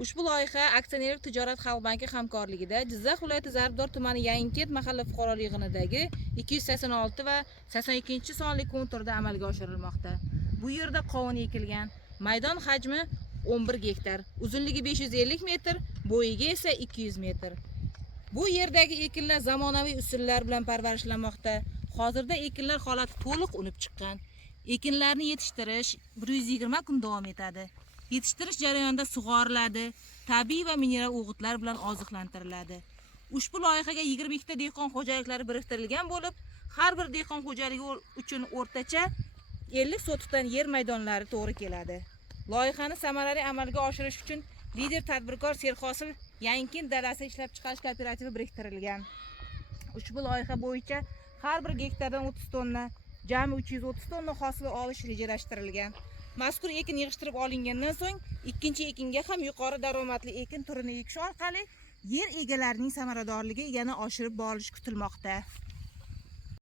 Ushbu loyiha Aksionerlik tijorat xalq banki hamkorligida Jizzax viloyati Zarbdor tumani Yangiket mahalla fuqarolik yig'inidagi 286 va 82 sonli konturda amalga oshirilmoqda. Bu yerda qovun ekilgan. Maydon hajmi 11 gektar, uzunligi 550 metr, bo'yiga esa 200 metr. Bu yerdagi ekinlar zamonaviy usullar bilan parvarishlanmoqda. Hozirda ekinlar holati to'liq unib chiqqan. Ekinlarni yetishtirish 120 kun davom etadi. Yetishtirish jarayonida sug'oriladi, tabiiy va mineral o'g'itlar bilan oziqlantiriladi. Ushbu loyihaga 22 ta dehqon xo'jaliklari biriktirilgan bo'lib, har bir dehqon xo'jaligi uchun o'rtacha 50 sotikdan yer maydonlari to'g'ri keladi. Loyihani samarali amalga oshirish uchun lider tadbirkor Serhosil Yangiket dalasi ishlab chiqarish kooperativi biriktirilgan. Ushbu loyiha bo'yicha har bir gektardan 30 tonna, jami 330 tonna hosil olish rejalashtirilgan. Mazkur ekin yig'ishtirib olingandan so'ng ikkinchi ekinga ham yuqori daromadli ekin turini ekish orqali yer egalarining samaradorligi yana oshirib borilishi kutilmoqda.